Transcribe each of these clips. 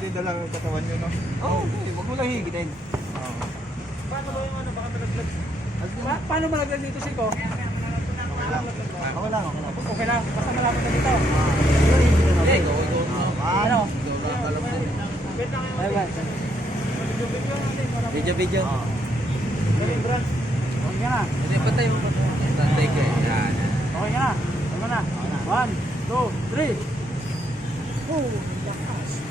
madidala ang katawan nyo, no? Oo, oh, okay. Huwag mo lang higitin. Oo. Paano ba yung ano? Baka malaglag. Pa- paano malaglag dito, Siko? Okay lang. Ako lang, ako lang. Okay lang. Basta malapit na dito. Okay, go, go. Ano? Bye bye. Video, video. Okay ka na. Hindi, patay mo. Patay eh. Yan. Okay ka na. Tama na. One, two, three. Oh, lakas.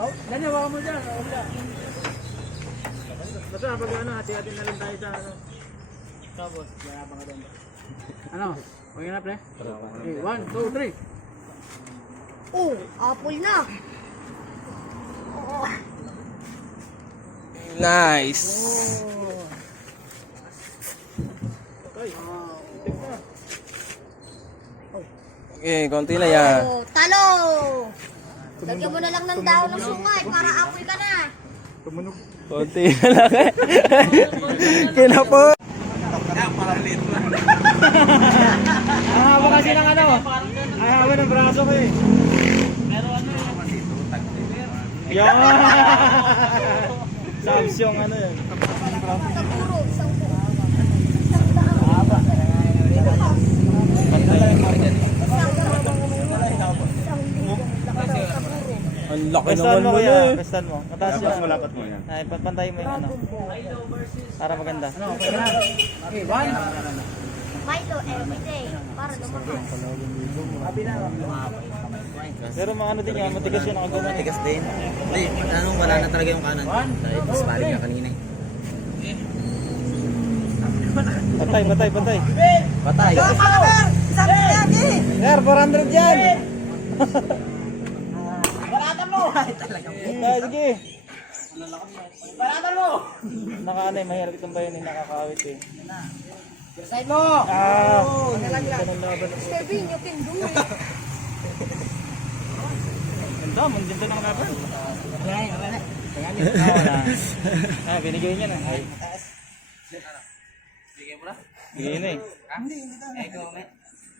Oh, yan yung mo dyan. Oh, wala. Basta pag ano, hati-hati na lang tayo sa ano. Tapos, kaya pa ka doon. Ano? Okay na, pre? Okay, one, two, three. Oh, apple na. Nice. Oh. Okay. Na. Okay, konti na yan. Oh, talo. Lagyan mo na lang ng daon ng sungay para apple ka na. Tumunog. Konti na lang eh. Kinapo. Ang haba kasi ng ano. Ang haba ng braso ko eh. Yan! Sabs yung ano yun. Sa puro, isang buo. Ang laki naman mo mo kuya. eh. Pestan mo. Mataas Lapat mo, yun. lapat mo yan. Ay, pantay mo yung ano. Para maganda. Ano, okay na. Okay, one. Milo everyday. Para lumakas. Pero mga ano din yan, matigas yun nakagawa. Tigas din. Hindi, ano, wala na talaga yung kanan. Dahil mas bali ka kanina eh. Patay, patay, patay. Patay. Sir, 400 yan! Ay, sige. Balatan mo! Naka eh, mahirap itong bayan eh, nakakawit eh. Side mo! Ah! Bean, you can do it. Ganda, mandito ng laban. Ah, wala. Ah, binigay niya na. Ay. Bigay mo na? Bigay na eh.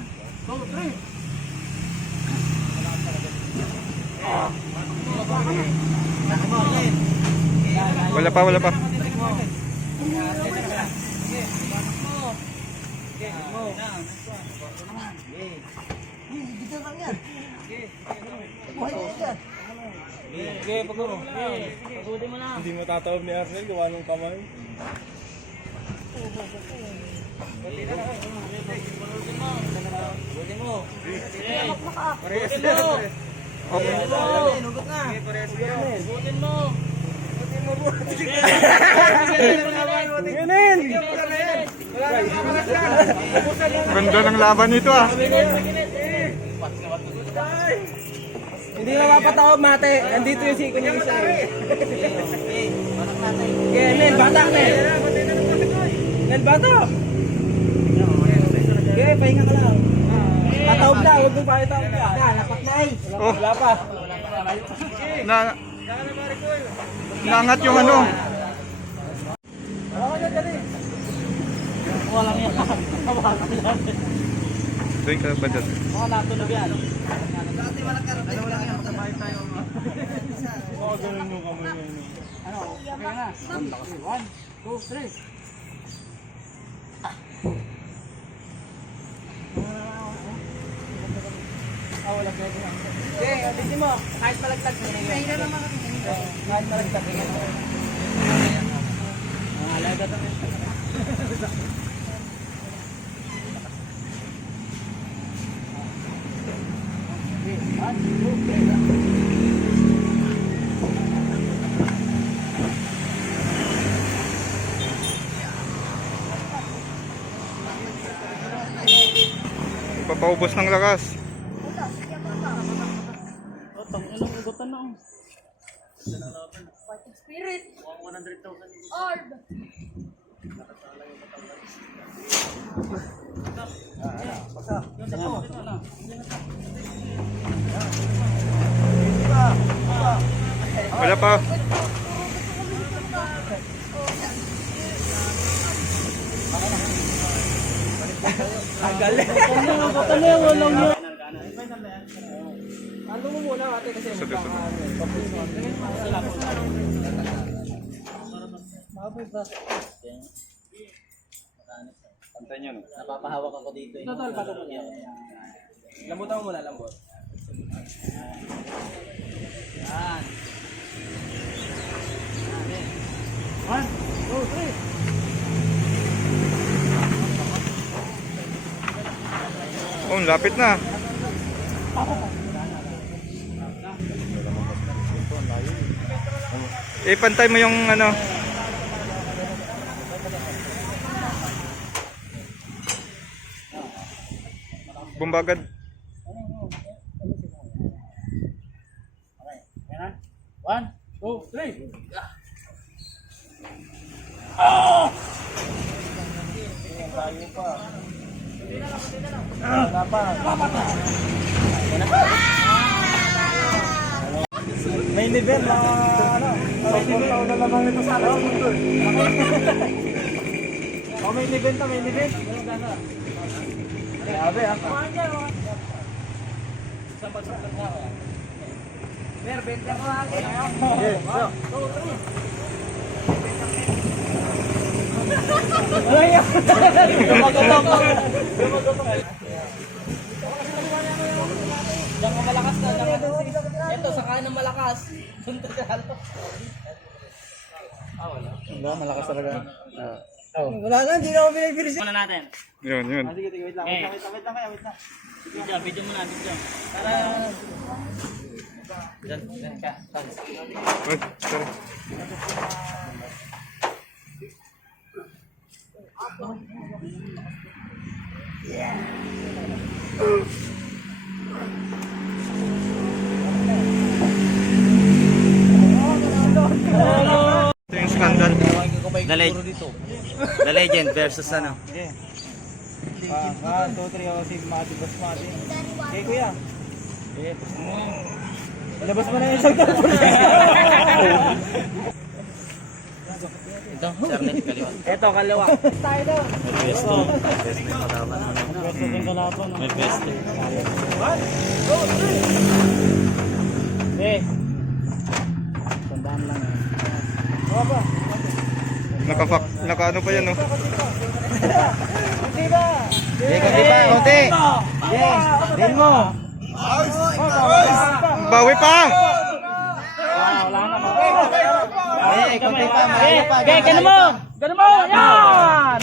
One, two, three. Wala pa, wala pa. Hindi mo tatawag ni Arnel, gawa ng kamay. Ganda ng laban nito ah. Hindi na mapatawag mate. Andito yung siko niya isa eh. Okay, Nel, bata Nel. Nel, bata. Pre, pahinga ka lang. Ah. Tatawag na, huwag mong pakitawag ka. Na, lapat na eh. Oh. Wala pa. Na, nangat yung ano. Walang yan. Walang yan. Doy ka ba dyan? Oo, natulog yan. Dati walang. Ano lang Ano, okay na. 1, 2, 3. Oh, wala pwede na. Okay, abisin mo. Kahit malagtag mo na yun. Mahirap naman kasi ganito. Kahit malagtag mo na yun. Ang alaga naman. Ah, papaubos ng lakas na. oh. Spirit. 100,000. Orb. Wala pa. Ugutan na, ugutan na. Walang yun. Ano mo muna ate kasi Sa dito. Pantay nyo, no? Napapahawak ako dito. Eh. Total pa to. Lambutan mo muna, lambot. Yan. One, two, three. Oh, lapit na. Eh, pantay mo yung ano. Bumbagad. One, two, three. May level na ano. May level na naman ito sa akin. Oh, may level to, may level. Grabe ah. Mer, benta ko. Ay. Gumagatong. Diyan ka malakas na. Ito, sa kanan malakas. Punta ka halo. Wala, malakas talaga. Wala na, hindi na ako pinagbili Muna natin. Yun, yun. Sige, sige, wait lang, wait lang, wait lang, wait lang, wait lang. Video, video muna, video. Para, Diyan, diyan ka. Uy, sorry. Ito yung scandal. The, leg- The Legend versus ano? Ah, one, two, three, oh, si Mati, boss Mati. Okay, kuya. Eh, Labas mo na yung isang tapos. Ito, Charnet, kaliwa. Ito, kalawa. Tayo daw. Besto. Besto kalaban. Gusto din kalaban. no? May besto. Eh. Tandaan lang eh. Nakafak, naka ano pa yan, no? Hindi ba? Kunti pa, kunti. Yes, din mo. Bawi pa! Ah, wala na. Eh, kunti pa, malayo pa. Ganun mo! Ganun mo! Yan!